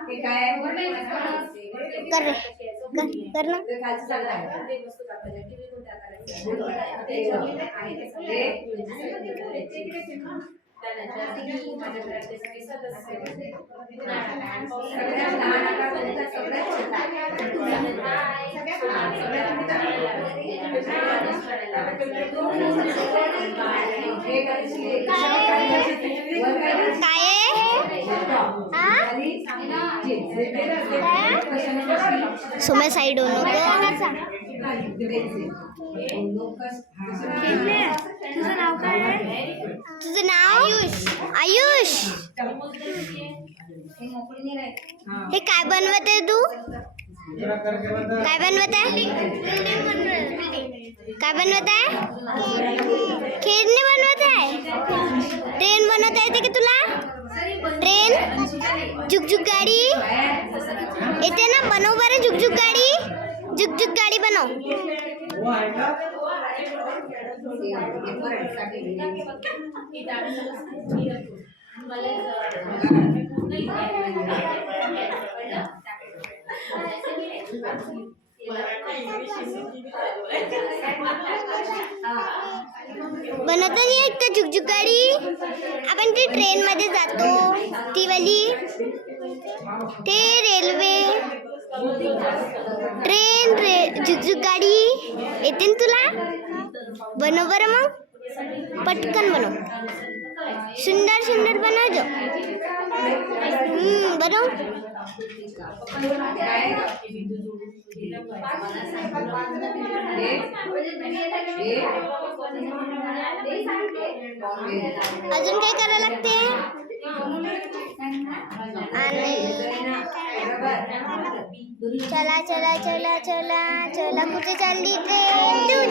ते काय कर कर ना. सगळ्यात सुमे होऊ नको तुझं नाव काय आहे? तुझं नाव? आयुष आयुष. हे काय बनवत आहे तू? काय बनवत आहे? काय बनवत आहे? खेळणी बनवत आहे? ट्रेन बनवता येते की तुला? झुकझुक गाडी? ना बनव बरं झुकझुक गाडी? झुकझुक गाडी बनो। बनवता नाही येत का झुकझुक गाडी। आपण ती ट्रेन मध्ये ती ते रेल्वे ट्रेन रे झुकझुक गाडी ना तुला? बनव बरं मग. पटकन बनव. सुंदर सुंदर बनवજો हम्म, बनव. अजून काय करावं लागते? चला चला चला चला चला कुछ चालली ट्रेन